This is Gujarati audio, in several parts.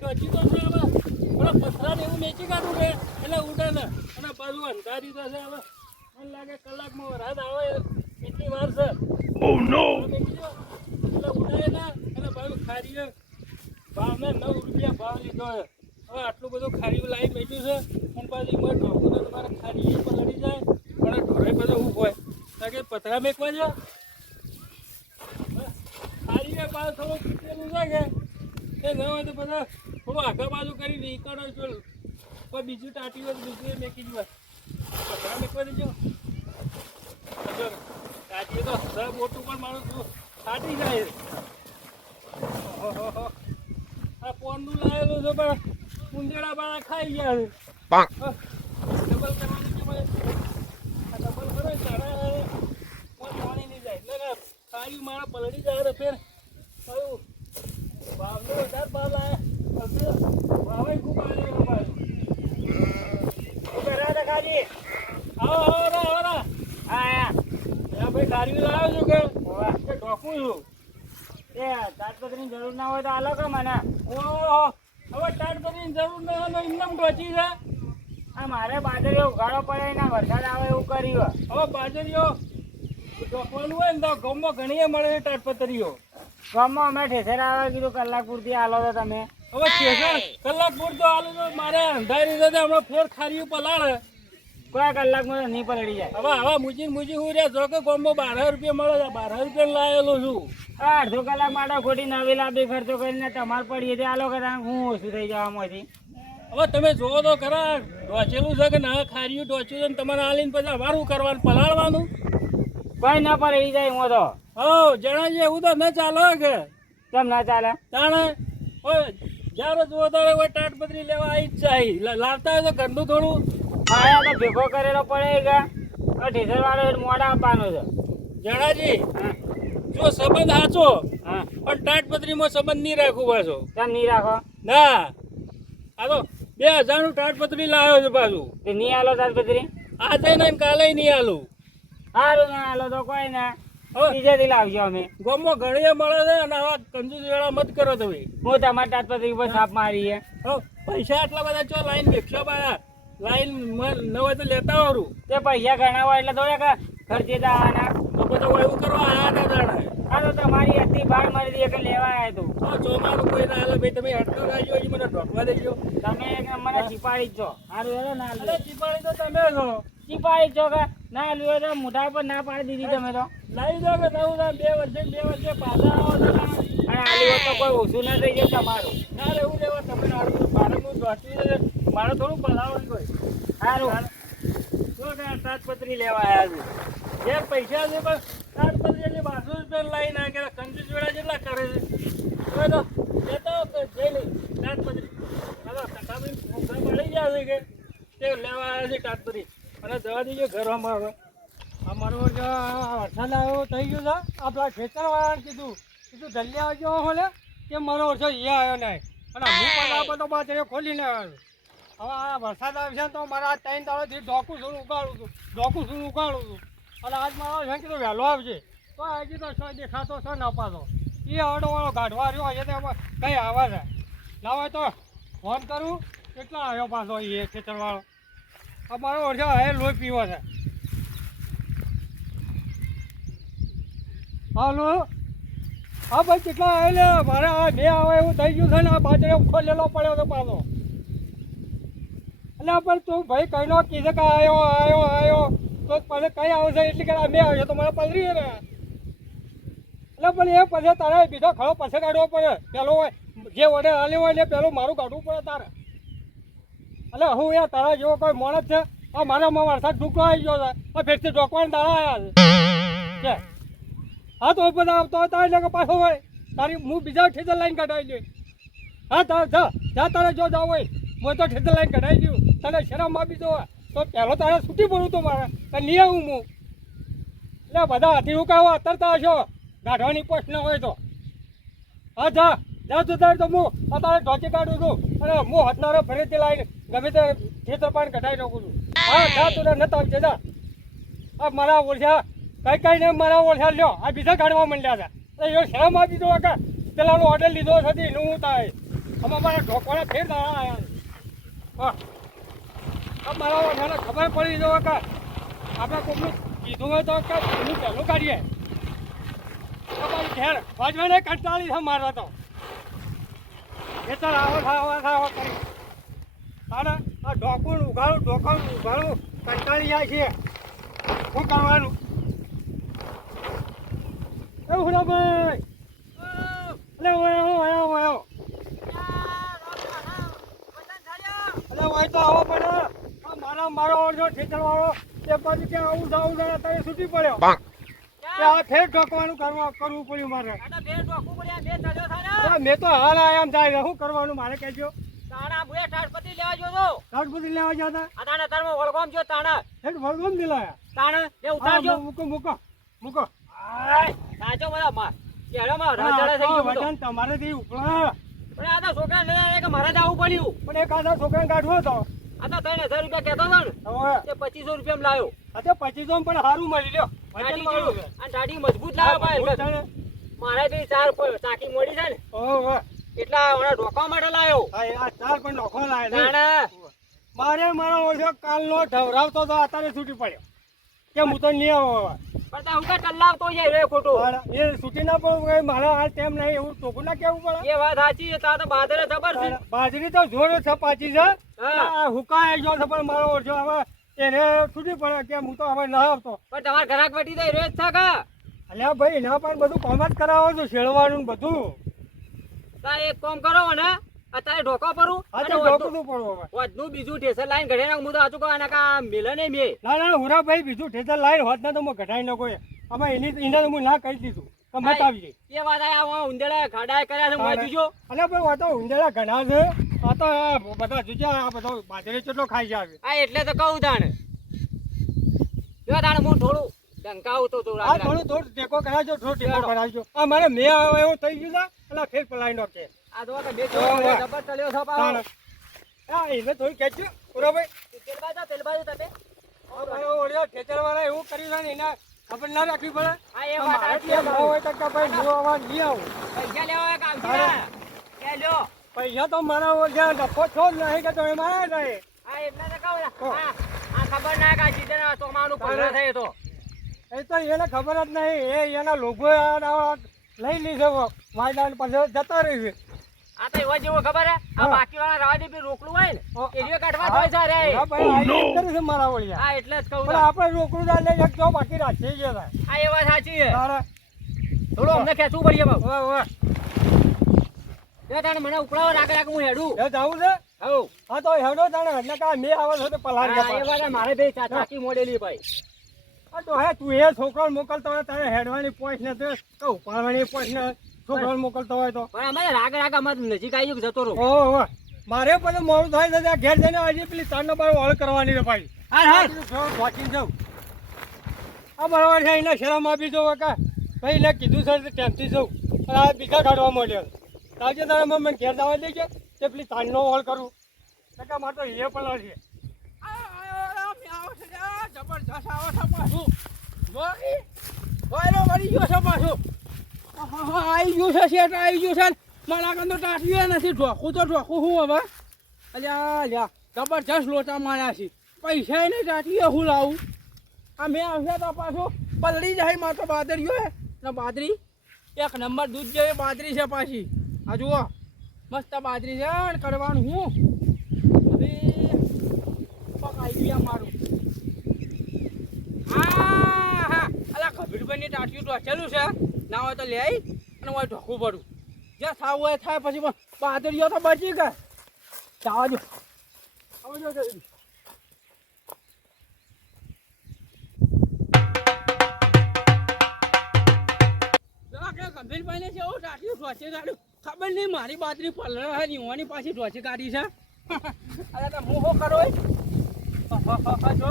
ડોચી તો છે હવે થોડા પથરાને એવું મેચી કાઢું કે એટલે ઉડે ને અને પાછું અંધારી તો છે હવે મને લાગે કલાકમાં રાત આવે એટલી વાર છે. ઓ નો એટલે ઉડાય ના અને પાછું ખારીએ ભાવ ને 9 રૂપિયા ભાવ લીધો છે. હવે આટલું બધું ખારીયું લાવી બેઠું છે અને પાછી મેં ઢોકું તો તમારે ખારી પર લડી જાય પણ ઢોરે બધું શું હોય કારણ કે પથરા મેકવા છે ખારીએ પાછું થોડું પીતેલું છે કે એ ન હોય તો બધા થોડું આગા બાજુ કરી દે ઈકડો જો કોઈ બીજું ટાટી હોય તો બીજું મેકી જ હોય પથરા મેકવા દેજો ટાટીએ તો સબ મોટું પણ મારું ફાટી જાય. આ પોનનું લાવેલું છે પણ ઉંદેડા બાળા ખાઈ ગયા છે. ડબલ કરવાની કે ભાઈ આ ડબલ કરો તારા કોઈ પાણી નહીં જાય એટલે ખાયું મારા પલળી જાય તો ફેર કયું ભાવનો વધારે ભાવ લાવે ભાવે ખૂબ આવે પાછું ખાજી આવો આવો આવો હા ભાઈ ખારી લાવ્યો છું કે ઢોકું છું એ તાટપત્રીની જરૂર ના હોય તો આલો કે મને. ઓહો હવે તાટપત્રીની જરૂર ના હોય એમનેમ ઢોચી છે. આ મારે બાજરીઓ ઉઘાડો પડે ના વરસાદ આવે એવું કર્યું હવે બાજરીઓ ઢોકવાનું હોય ને તો ગામમાં ઘણી મળે છે તાટપત્રીઓ. ગામમાં અમે ઠેસર આવે કીધું કલાક પૂરતી આલો તો તમે હવે ઠેસર કલાક પૂરતો આલો તો મારે અંધારી રીતે હમણાં ફેર ખારી પલાળે કોઈ કલાકમાં નહીં પલળી જાય. હવે મુજી હું રહ્યા જો કે ગામમાં 12 રૂપિયા મળે છે 12 રૂપિયા લાવેલો છું. અડધો કલાક માટે ખોટી નવી લાંબી ખર્ચો કરીને તમારે પડીએ તે આલો કે હું ઓછું થઈ જવામાંથી. હવે તમે જોવો તો ખરા ઢોચેલું છે કે ના ખારીયું ઢોચ્યું છે ને તમારે આલીને પછી અમારું કરવાનું પલાળવાનું કોઈ ના પલળી જાય. હું તો જણાજી એવું તો ન ચાલે કે કેમ ના ચાલે તાણે જ્યારે જુઓ ત્યારે કોઈ તાટપત્રી લેવા આવી જ જાય લાવતા હોય તો ઘરનું થોડું આયા તો ભેગો કરેલો પડે કે ઢેસર વાળો મોડા આપવાનો છે. જણાજી જો સંબંધ સાચો પણ તાટપત્રીમાં સંબંધ નહીં રાખવું પાછો. કેમ નહીં રાખો ના આ તો 2000 નું તાટપત્રી લાવ્યો છે પાછું તે નહીં આલો તાટપત્રી આજે નહીં કાલે નહીં આલું. સારું ના આલો તો કોઈ ના બીજેથી લાવજો અમે ગામમાં ઘણીએ મળે છે અને આવા કંજૂસ વેળા મત કરો તમે. હું તમારી તાટપત્રી ઉપર છાપ મારી પૈસા આટલા બધા ચો લાઈન બેઠો બાયા લાઈન ન હોય તો લેતા હોરું તે પૈસા ઘણા હોય એટલે થોડા ખર્ચે જવાના તો બધા એવું કરવા આયા હતા દાડા. આ તો તમારી અતિ ભાર મારી કે લેવા આવ્યા તું ચોમારું કોઈ ના હાલે ભાઈ તમે અટકો રાજો મને ઢોકવા દેજો. તમે મને ચીપાડી જ છો. સારું ના ચીપાડી તો તમે છો ચીપાડી છો કે ના લ્યો તો મોઢા પર ના પાડી દીધી તમે તો લાવી દો કે નવું 2 વર્ષે પાછા આવો અને આલી તો કોઈ ઓછું ના થઈ જાય તમારું. ના એવું લેવા તમે મારે હું ઢોચી મારે થોડું પલાવવાનું કોઈ સારું શું કે તાટપત્રી લેવા આવ્યા છે જે પૈસા છે પણ તાટપત્રી એટલે 12 રૂપિયા લાવી નાખેલા કંજૂસ વેળા જેટલા કરે છે તો લેતા જઈ લઈ તાટપત્રી હવે કટાવી મળી જશે કે તે લેવા આવ્યા છે તાટપત્રી અને જવા દીજો ઘરમાં. હવે અમારો વરસાદ આવ્યો થઈ ગયો છે આપણા ખેતરવાળાને કીધું જલ્દી આવજો હોલે કે મારો વરસાદ અહીંયા આવ્યો નહીં અને હું પણ બધો બાજરી ખોલીને આવ્યો. હવે આ વરસાદ આવશે તો મારા 3 દાડાથી ઢોકું શું ઉગાડું છું અને આજ મારો છે કીધું વહેલો આવશે તો હજી તો શું દેખાતો છે ન પાછો એ અડોવાળો ગાઢવા રહ્યો હજી તો કંઈ આવે છે ના હોય તો ફોન કરું કેટલા આવ્યો પાછો એ ખેતરવાળો અમારો વરસાદ હવે લોહી પીવો છે. હાલો હા ભાઈ કેટલા આવે મારે આ બે આવે એવું થઈ ગયું છે ને આ બાજરે ખોલેલો પડ્યો તો પાછો એટલે પણ તું ભાઈ કહીનો કીધે કે આવ્યો તો પછી કઈ આવશે એટલે કે મેં આવ્યો તો મને પલરી ને એટલે પણ એ પછી તારે બીજો ખડો પછી કાઢવો પડે પેલો જે વડે હાલ્યો હોય ને પેલું મારું કાઢવું પડે તારે. એટલે હું યાર તારા જેવો કોઈ માણસ છે આ મારામાં વરસાદ ઢૂકલો આવી ગયો છે આ ફેરથી ઢોકવાના દાડા આવ્યા છે. હા તો બધા આવતો હતા એટલે કે પાછો હોય તારી હું બીજા ઠેસર લાઈન કઢાવી દઉં. હા જા તારે જો જાવ હોય હું તો ઠેસર લાઈન કઢાવી દઉં તને શરમ આપી દો તો પહેલો તારે છૂટી પડું તો મારે નહીં આવું હું. એટલે બધા હાથી ઉકાળવા અત્તરતા હશો ગાઢવાની પોસ્ટ ન હોય તો. હા જા તો હું અત્યારે ઢોચી કાઢું છું અને હું હથનારો ફરીથી લાવીને ગમે તે ખેતર પાણી કઢાવી નાખું છું. હા જા તું નતા આવજે જા. આ મારા ઓળખ્યા કઈ ને મારા ઓળખ્યા લ્યો આ બીજા કાઢવા માંડ્યા હતા એટલે શરમ આપી દો કે પેલાનો ઓર્ડર લીધો છે એનું હું થાય આમાં મારા ઢોકોને ફેર દાડા આવ્યા હા મારા ઓઠાને ખબર પડી જવા કે આપણે કોકનું કીધું હોય તો કે એનું પહેલું કાઢીએ તમારી ઘેર વાજવાને કંટાળી છે મારવા તો ખેતર આવો કરી તારે આ ઢોકું ઉઘાડું કંટાળી જાય છે શું કરવાનું એ હુડાભાઈ અલે વયો અલે વય તો આવો પડે મારો ઓળખો ખેતરવાળો એ પછી કે આવું અત્યારે છૂટી પડ્યો આ ફેર ઢોકવાનું કરવું પડ્યું મારે મેં તો હાલ આયા એમ જાય શું કરવાનું મારે કહેજો તાળપતિ લેવા જો તો તાડપતિ લેવા જતા તાણા તારમાં વળગોમ જો તાણા હેડ વળગમ દિલાયા તાણા એ ઉતારજો મૂકો સાચો બધા માં કેળામાં રાજડા થઈ ગયો વજન તમારે થી ઉપલા પણ આ તો છોકરા લઈ આવ્યા કે મારે જવું પડ્યું પણ એક આધા છોકરાને કાઢવો હતો આ તો 3000 રૂપિયા કહેતો હતો ને તે 2500 રૂપિયા લાવ્યો આ તો 2500 પણ સારું મળી લ્યો વજન વાળું છે આ દાઢી મજબૂત લાવ્યો ભાઈ મારે બી ચાર ચાકી મોડી છે ને ઓહો એટલા હમણાં ઢોકવા માટે લાવ્યો આ ચાર પણ નોખો લાવે તાણા મારો ઓછો કાલનો ઢવરાવતો તો અત્યારે છૂટી પડ્યો કે હું તો નહીં આવો પણ તા હું કા કલાવતો જાય રે ખોટું એ છૂટી ના પડે મારા હાલ ટેમ નહીં એવું ટોકું ના કેવું પડે એ વાત સાચી તા તો બાદરે જબર છે બાજરી તો જોર છે પાછી છે હુકાય જો છે પણ મારો ઓછો હવે એને છૂટી પડે કે હું તો હવે ના આવતો પણ તમારા ઘરાક વટી જાય રોજ થાકા અલ્યા ભાઈ એના પણ બધું કોમ જ કરાવો છું શેડવાનું બધું તા એક કામ કરો ને અત્યારે ઢોકા પરું હા તો ઢોકવું પડવું હવે વધનું બીજું ઠેસર લાઈન ઘડે નાખ હું તો આચું કહું આના કા મેલે નહીં મેં ના હુરા ભાઈ બીજું ઠેસર લાઈન હોત ના તો હું ઘટાઈ ન કોઈ અમે એને તો હું ના કહી દીધું કે મત આવી એ વાત આ ઉંદેડા ખાડા કર્યા છે હું જોજો અલ્યા ભાઈ આ તો ઉંદેડા ઘણા છે આ તો બધા જોજો આ બધો બાજરી કેટલો ખાઈ જાય આ એટલે તો કહું તાણે જો તાણે હું થોડું ડંકાવું તો આ થોડું ટેકો કરાવજો થોડો ટેકો કરાવજો આ મારે મેં એવું થઈ ગયું છે એટલે ફેર પલાઈ નો છે આ તો બે જબર ચલ્યો છે પાવ હા એને થોડું ખેંચજો પૂરો ભાઈ તેલ બાજુ તમે ઓળ્યો ખેતરવાળા એવું કર્યું છે ને એના ખબર ના રાખવી પડે હા એ વાત સાચી હોય તો ભાઈ હું આવા નહીં આવું પૈસા લેવા કામ છે કે લ્યો પૈસા તો મારા ઓળખ્યા ડફો છો જ નહીં કે તમે મારા નહીં હા એટલે તો કહું આ ખબર ના કા સીધા તો મારું પગલા થાય તો એ તો એને ખબર જ નહીં એ એના લોકો લઈ લીધો વાયદા પછી જતો રહ્યું છે આ તો એવા જેવો ખબર હે આ બાકી વાળા રાવા દે બી રોકડું હોય ને એરિયો કાઢવા જોઈ છે રે કરી છે મારા વળિયા હા એટલે જ કહું પણ આપણે રોકડું ના લઈ શકતો બાકી રાખીએ છીએ આ એ વાત સાચી છે તારે થોડું અમને ખેંચવું પડીએ બાબુ ઓય ઓય એ તાણે મને ઉપડાવો રાખ હું હેડું એ જાવું છે હઉ હા તો હેડો તાણે એટલે કા મે આવે છે તો પલાર હા એ વાત મારે બે ચાકી મોડેલી ભાઈ આ તો હે તું એ છોકરો મોકલતો હોય તારે હેડવાની પોઈન્ટ ને તો ઉપાડવાની પોઈન્ટ ને છોકરો મોકલતો હોય તો પણ અમારે રાગ અમાર નજીક આવી ગયું જતો રહો ઓહો મારે પછી મોડું થાય છે ઘેર જઈને આજે પેલી તારનો બાર ઓળ કરવાની છે ભાઈ હા વાંચીને જાઉં આ બરાબર છે એને શરમ આપી દો કાકા ભાઈ એને કીધું સર ટેમથી જવું અને આ બીજા કાઢવા માંડ્યો તાજે તારે મને ઘેર જવા દે છે તે પેલી તારનો ઓળ કરું કાકા મારે તો એ પણ છે જબરજસ્ત આવો છો પાછું વાયરો વળી ગયો છે પાછું આવી ગયું છે શેઠ આવી ગયું છે મારા આગળ તો ટાંટ્યું નથી ઢોકું તો ઢોકું હું હવે અલ્યા અલ્યા જબરજસ્ત લોટા માર્યા છે પૈસા નહીં ટાંટ્યું હું લાવું આ મેં આવશે તો પાછું પલળી જાય મારે તો બાદરીઓ હે ને બાદરી એક નંબર દૂધ જેવી બાદરી છે પાછી આ જુઓ મસ્ત બાદરી છે ને કરવાનું હું હવે પકાઈ ગયા મારું હા અલા ખબીરભાઈની ટાંટિયું ટોચેલું છે ના હોય તો લે આવી અને હોય ઢોકવું પડું જ્યાં થાવું હોય થાય પછી પણ બાદરીઓ તો બચી ગયા જવા દો આવજો જલ્દી ગંભીરભાઈને છે એવું ટાંટિયું ટોચે કાઢ્યું ખબર નહીં મારી બાદરી પલળ હે નીવાની પાછી ટોચે કાઢી છે અરે તો હું શું કરો જો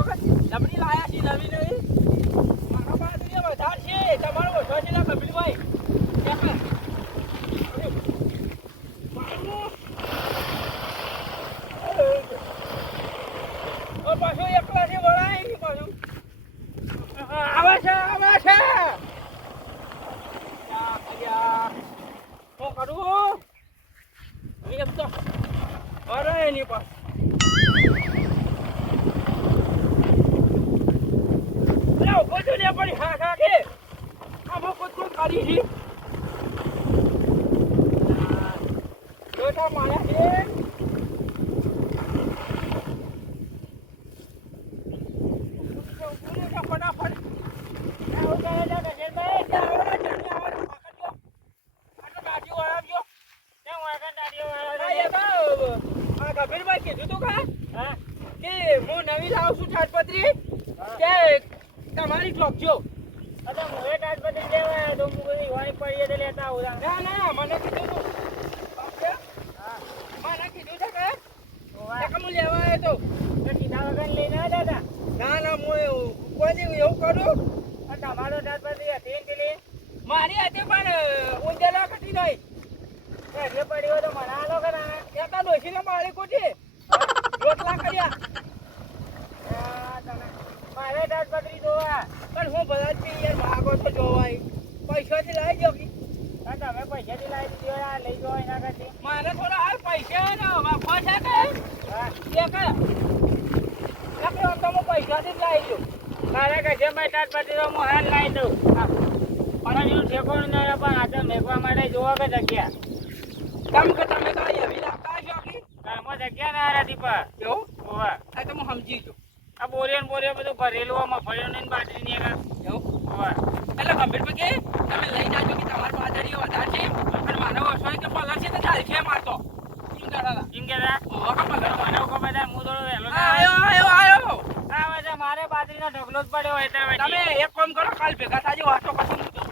લબડી લાયા છે નવી નવી મારા બાજુ વધારે છે તમારો ઓછો છે ને કપિલભાઈ પાછું એકલા છે વળાય પાછું આવે છે શું કરું એમ તો નહીં પાસ અરે ઉભો તો લે પડી હા હા કે આમાં કોઈ ખાલી છે જોતા માયા છે ફટાફટ કબીરભાઈ કીધું તું કા હા કે હું નવી લાવું છું તાડપત્રી કે તમારી જોખજો અરે મોએ તાજપત્રી લેવા તો હું બધી વાણી પડીએ તો લેતા આવું તાણ. ના ના મને કીધું તું બાપરે, મને કીધું છે કે ઓવા. હું લેવા આવ્યો તો તો કીધા વગર લઈને આવ્યા હતા. ના ના હું કોઈ નહીં એવું કરું અને તમારો તાજપત્રી હતી ને પેલી મારી હતી પણ ઉંદેલા કટી નહીં એટલે પડી હોય તો મને આલો કે ના એતા ડોશીને મારી કોઠી રોટલા કર્યા મારે તાજપત્રી જોવા પણ હું બધા જ યાર માગો તો જોવાય પૈસાથી લાવી દો કી તમે પૈસાથી લાવી દીધી હોય આ લઈ જાઓ એના કરતી મારે થોડા હાલ પૈસા ને વાપવા છે કે હા એક તમે પૈસાથી જ લાવી દો મારા કશે મેં તાજપત્રી તો હું હાલ લાવી દઉં પણ એનું ઠેકોણું નહીં પણ આજે મેકવા માટે જોવા કે જગ્યા કેમ કે તમે તો એવી લાગતા છો કી ઘરમાં જગ્યા ના હતી પણ એવું હોવા આ તો હું સમજી ગયો આ બોરિયો ને બોરિયો બધું ભરેલું હોય મફળીઓ ને બાટલી ની એવું હોવા એટલે ગંભીર પગે તમે લઈ જાજો કે તમારી બાજરી વધારે છે અને માનવ અસવાય કે પલર છે તો ચાલ છે મારતો કેમ કરાલા એમ કેતા ઓહો કે પલર મને ખબર હું થોડો વહેલો આયો આવે છે મારે બાજરીનો ઢગલો જ પડ્યો હોય તો તમે એક કામ કરો કાલ ભેગા થાજો વાતો કશું મૂકો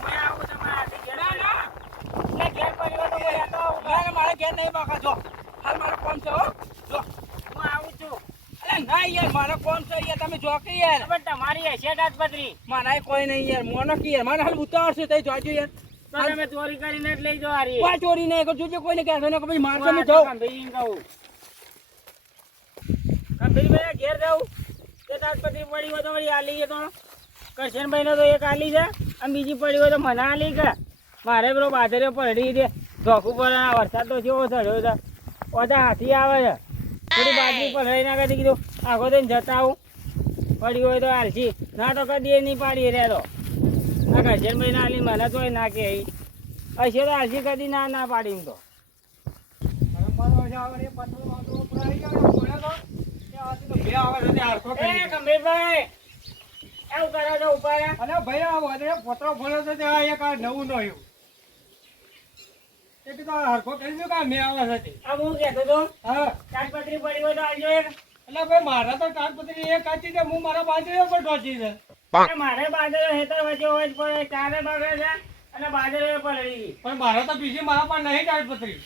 હું આવું તમારા હાથે ઘેર ના ના એટલે ઘેર પડ્યો તો હું લેતો આવું. ના ના મારે ઘેર નહીં બાકા જો હાલ મારો કામ છે હો જો હું આવું છું અરે ના યાર મારો કામ છે યાર તમે જો કે યાર પણ તમારી હશે તાજપત્રી મારા કોઈ નહીં યાર મોનો કે યાર મારે હાલ ઉતાવળ છે તઈ જોજો યાર તો તમે ચોરી કરીને જ લઈ જાઓ હારી કોઈ ચોરી નહીં કરો જોજો કોઈને કહેશો ને કે ભાઈ માર હું તમે આ તો જાઓ ગંભીરીને કહું. ગંભીરભાઈ ઘેર જાઉં તે તાજપત્રી પડી હોય તો વળી આલી છે તો કરશનભાઈનો તો એક આલી છે અને બીજી પડી હોય તો મને આલી કે મારે પેલો બાજરીઓ પડી દે ધોકું પર આ વરસાદ તો કેવો ચડ્યો છે ઓછા હાથી આવે છે થોડી બાજરી પલળી નાખે કીધું આખો થઈને જતા આવું પડી હોય તો હાલશી ના તો કદી નહીં પાડી રે તો આ કરશનભાઈ ના આલી મને તો ના કે હશે તો હાલશી કદી ના ના પાડી એમ તો એ ગંભીરભાઈ એવું કરો છો ઉપર અને ભાઈ આ વાદળે પોતરો ફોડ્યો છે ત્યાં એક આ નવું નયું એ કીધું આ હરખો કરી દો કે આ મેં આવે છે આ હું કહેતો તો હા તાજપત્રી પડી હોય તો આવજો એક એટલે ભાઈ મારા તો તાડપત્રી એ કાચી છે હું મારા બાજરીઓ પર ઢોચી છે અને મારે બાજરો હેતર વચ્ચે હોય જ પડે ચારે બગડે છે અને બાજરો પલળી પણ મારા તો બીજી મારા પર નહીં તાડપત્રી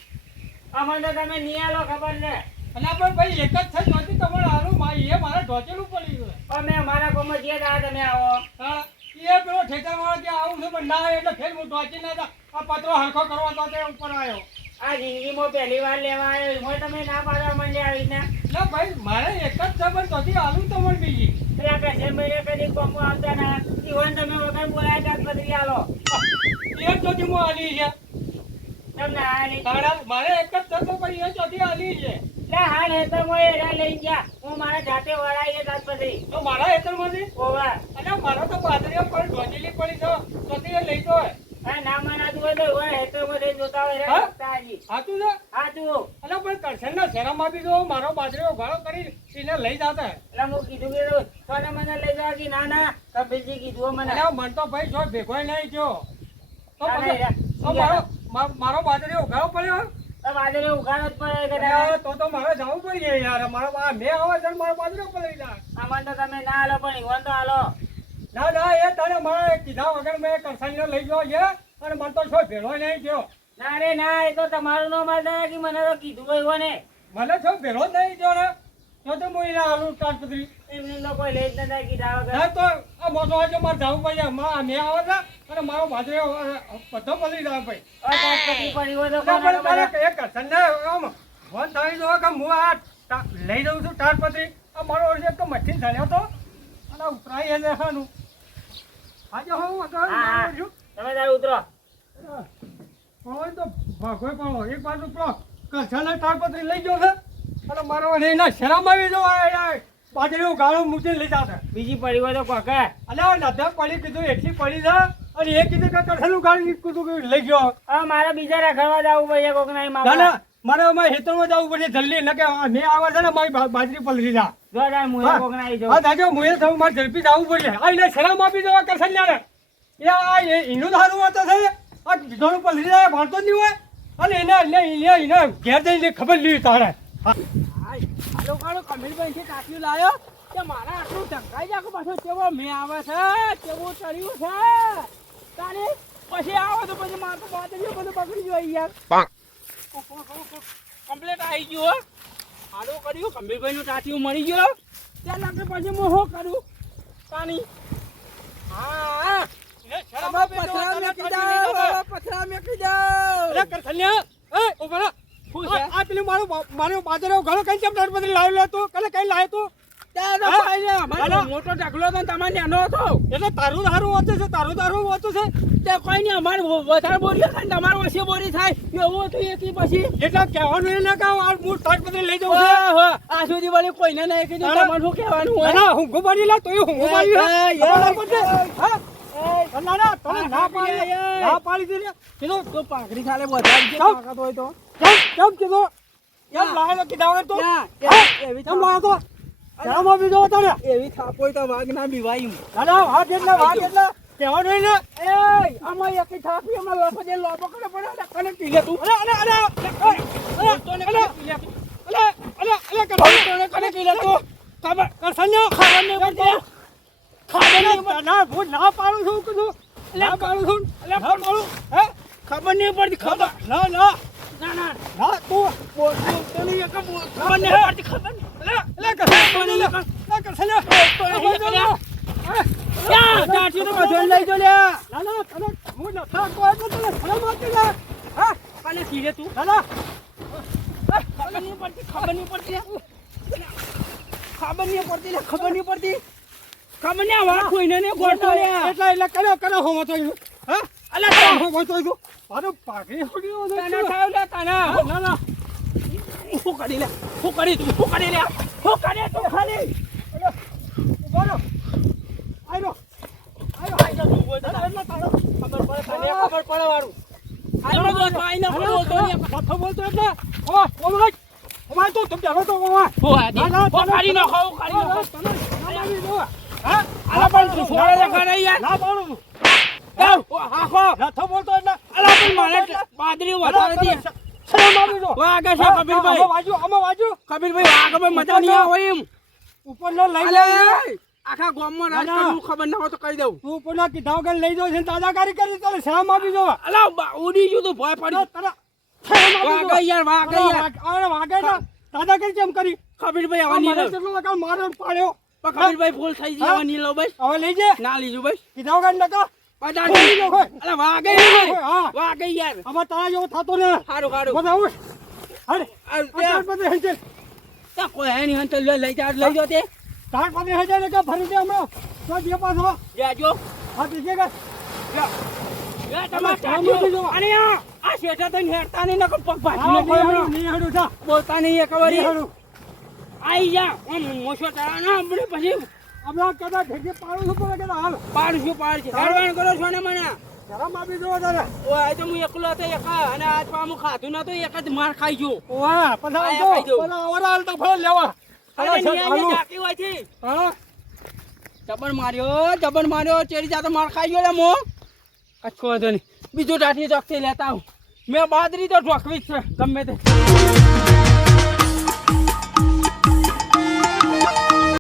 અમને તો તમે નિયાલો ખબર છે અને આપણે ભાઈ એક જ છે ઢોચી તમારે હારું એ મારે ઢોચેલું પડી ગયું અમે અમારા ગામમાં જે દાડા તમે આવો હા એ પેલો ઠેકા વાળો ત્યાં આવું છે પણ ના આવે એટલે ફેર હું ઢોચી ના જા આ પત્રો હરખો કરવા તો તે ઉપર આવ્યો આ જિંદગીમાં પહેલી વાર લેવા આવ્યો એમાં તમે ના પાડવા માંડ્યા આવી રીતના ના ભાઈ મારે એક જ છે પણ તોથી હાલું તો પણ બીજી પેલા કશનભાઈને કદી ગામમાં આવતા ના ઈવન તમે વગર બોલાય તાજપત્રી આલો એ ચોથી હું હાલી છે તમને હાલી તારા મારે એક જ છે તો પણ એ ચોથી હાલી છે લે હાલ હેતરમાં એરા લઈ ગયા હું મારા જાતે વળાઈએ તાજપત્રી તો મારા હેતરમાંથી ઓવા અને મારા તો બાજરીઓ પર ઢોચેલી પડી છે ચોથી એ લઈ જાય આ ના મનાતું હોય તો ઓવા હેતરમાં લઈ જોતા હોય રે હા? તાજી સાચું છે હા તું અને પણ કરશનના શેરામાં બી જો મારો બાજરીઓ ઘાડો કરી એને લઈ જતા એટલે હું કીધું કે તને મને લઈ જવા કે ના ના કબીરજી કીધું મને અને મન તો ભાઈ જો ભેગોય નહીં જો તો ના, પછી- ના, તો મારો બાજરીઓ ઘાડો પડ્યો તો બાજરે ઉઘાડો જ પડે કે અરે તો મારે જવું પડીએ યાર મારો મેં આવે છે ને મારો બાજરીઓ પડી જાય આમાં તો તમે ના હાલો પણ ઈવન તો હાલો ના ના એ તને મારે કીધા વગર મેં કરશનને લઈ ગયો છે અને મને તો છો ભેળો નહીં થયો ના રે ના એ તો તમારું નામ હતા કે મને તો કીધું હોય ઈવને મને છો ભેળો જ નહીં થયો ને તો હું એના હાલું તાજપત્રી એમને તો કોઈ લઈ જ નતા કીધા વગર ના તો આ મોટો આજે મારે જવું પડે મેં આવે છે અને મારો બાજરીઓ બધો પડી જાય ભાઈ તાજપત્રી પડી હોય તો ના, કોના પણ મારે બધા? એક કરશનને આમ ફોન થઈ ગયો કે હું આ લઈ જઉં છું તાડપત્રી આ મારો ઓળખે તો મચ્છી ચડ્યો તો અને ઉતરાઈ એને હાનું આજે હું આગળ હા, હા. છું તમે તાર ઉતરો પણ તો ભાગોય પણ એક બાજુ પેલો કરશનને તાડપત્રી લઈ ગયો છે અને મારો એના શરમ આવી જો બાજરીનું ગાળું મૂકીને લઈ જશે. બીજી પડી હોય તો કોકે અલ્યા નધર પડી કીધું એટલી પડી છે અને એ કીધું કે કઠેલું ગાળી કીધું કે લઈ ગયો. હવે મારે બીજા રાખવા જવું પડે કોક નહીં ના મામા. ના મારે અમારે ખેતરમાં જવું પડશે જલ્દી ન કે મેં આવે છે ને મારી બાજરી પલરી જા. જો તાર મુએ કોક ના આવી હા જાઉં. દાદા મુએ થયું મારે ઝડપી જવું પડશે. આ એને શરમ આપી દેવા કરશે ને એ આ એનું સારું વાત છે. આ કીધોનું પલરી જાય ભણતો જ નહીં હોય અને એને ઘેર જઈને ખબર લીધી તારે. હાલો કાળો કમીરભાઈ થી ટાંક્યું લાયો કે મારા આટલું ઢંકાઈ જાકો પાછો કેવો મેં આવે છે કેવું ચડ્યું છે તારે પછી આવો તો પછી મારે તો બાજરીઓ બધું બગડી ગયો યાર કમ્પ્લેટ આવી ગયો હો. હાલો કર્યું કમીરભાઈ નું ટાંટિયું મળી ગયો ત્યાં લાગે પછી હું શું કરું તાની હા પથરા મેકી જાઓ પથરા મેકી જાઓ અરે કરથલિયા એ ઉભા રહો. શું છે? આ પેલું મારો બાજરો ઘણો કઈ કેમ ડર બદલી લાવેલો તું કલે કઈ લાવ્યો તું ત્યાં તો ભાઈ ને અમારો મોટો ઢગલો હતો ને તમારે નાનો હતો એટલે તારું દારૂ વાંચે છે તારું વાંચું છે તે કોઈ નહીં અમારે વધારે બોરી ખાય તમારે ઓછી બોરી થાય એવું હતું એકી પછી એટલે કહેવાનું એ ના કહો આ મૂળ તાજ બદલી લઈ જવું છે. ઓહો, આ સુધી વળી કોઈને નહીં કીધું તમારે શું કહેવાનું હોય ના હું મારી લા તોય હું મારી હા ના ના તને ના પાડી દે કીધું તો પાઘડી ખાલે વધારે જે ચાલ. તાકાત હોય તો કેમ કીધું કેમ લાવ્યો કીધા વગર તું એવી કેમ લાવ્યો તો શરમ આપી દો તને એવી થાપ હોય તો વાઘ ના બીવાય દાદા વાત એટલે કહેવાનું એ ને એ આમાં એકી થાપી આમાં લોકો જે લોબો કરે પડે ને કને પીલે તું અરે તોને કને પીલે તું કને પીલે તું ખબર કરસન્યા ખબર નહીં પડતી ના ભૂલ ના પાડું છું કીધું ના પાડું છું ના પાડું હે ખબર નહીં પડતી ખબર ના ના ના તું બોલ તને એક ખબર નહીં પડતી ખબર કરસન્યા યા ચાચી તો બધો લઈ જો લે ના ના તને હું નથા કોઈ તો તને શરમ આવતી ને હા કને પીલે તું દાદા ખબર નહીં પડતી ખબર નહીં પડતી ખબર નહીં વાત કોઈને ને ગોળતો લે એટલે કર્યો હોમો તો હા અલા હોમો તો મારો પાઘડી હોડ્યો તને થાવ લે તને ના ના શું કરી લે શું કરી તું શું કરી લે શું કરે તું ખાલી બોલો આયો તું બોલ એટલે તારો ખબર પડે તને ખબર પડે વાળું આનો બોલતો આઈને બોલતો ને માથો બોલતો એટલે ઓમાય તો તું જાણો તો ઓમાય હો આદી ના, ના, હો તને- કાઢી નાખો કાઢી નાખો તને શરમ આવી જો હા આલા પણ તું છોડે લે કરે યાર ના પાડું જાવ આખો નાથો બોલતો એટલે આલા પણ મારે બાદરી વધારે દી શરમ આવી જો વાગે છે કબીરભાઈ આમાં વાજુ કબીરભાઈ વાગે ભાઈ મજા નહીં આવે એમ ઉપર નો લઈ અલે લે આખા ગામમાં ના, રાજ ના. કરું ખબર ના હોય તો કહી દઉં તું ઉપરના કીધા વગર લઈ જાવ છે દાદાગીરી કરી તને શરમ આવી જો અલા ઉડી ગયું તું ભય પડી તને શરમ આવી જો વાગે યાર વાગે યાર અરે વાગે ના દાદાગીરી કેમ કરી કબીરભાઈ આ આવા મને નહીં કેટલો વખત મારો પાડ્યો કબીરભાઈ ફૂલ થઈ હા? જવા નહીં લો બસ હવે લઈ જે ના લીધું બસ કીધા વગર નકા પચાસ ઓય, ઓય. અલા વાગે હા. વાગે યાર આમાં તારા જેવો થતો ને સારું સારું બધા ઉઠ હડ તાર પાસે હઈ જાય ત્યાં કોઈ હે નહીં હંતર લઈ જા લઈ જાઓ તે તાર પાસે હઈ જાય ને કે ભરી દે હમણાં તો જે પાછો જાજો હા દીજે કે તમારે સામે બીજો. અને આ શેઠા તો હેરતા નહીં નકર પગ હા ભાજી નો નહીં હડું થા બોલતા નહીં એક વાર નહીં હડું આઈ જા આમ મોશો તારા ના આપણે પછી હમણાં કદા ઠેકી પાડું છું પણ કદા હાલ પાડ છે હેરવાણ કરો છો ને મને શરમ આપી દો તારે ઓય તો હું એકલો હતો એક અને આજ પામું ખાધું નતો એક જ માર ખાઈ ગયો વાહ પછી આયા આવજો ખાઈ જાઉં. પેલા આવરા હાલતા ફળ લેવા અરે નિયા જાતી હોય છે હા જબર માર્યો ચેરી જાતો માર ખાઈ ગયો લે મો કચ્છો હતો નહીં બીજું ટાટી ચોકથી લેતા આવું મેં બાદરી તો ઢોકવી જ છે ગમે તે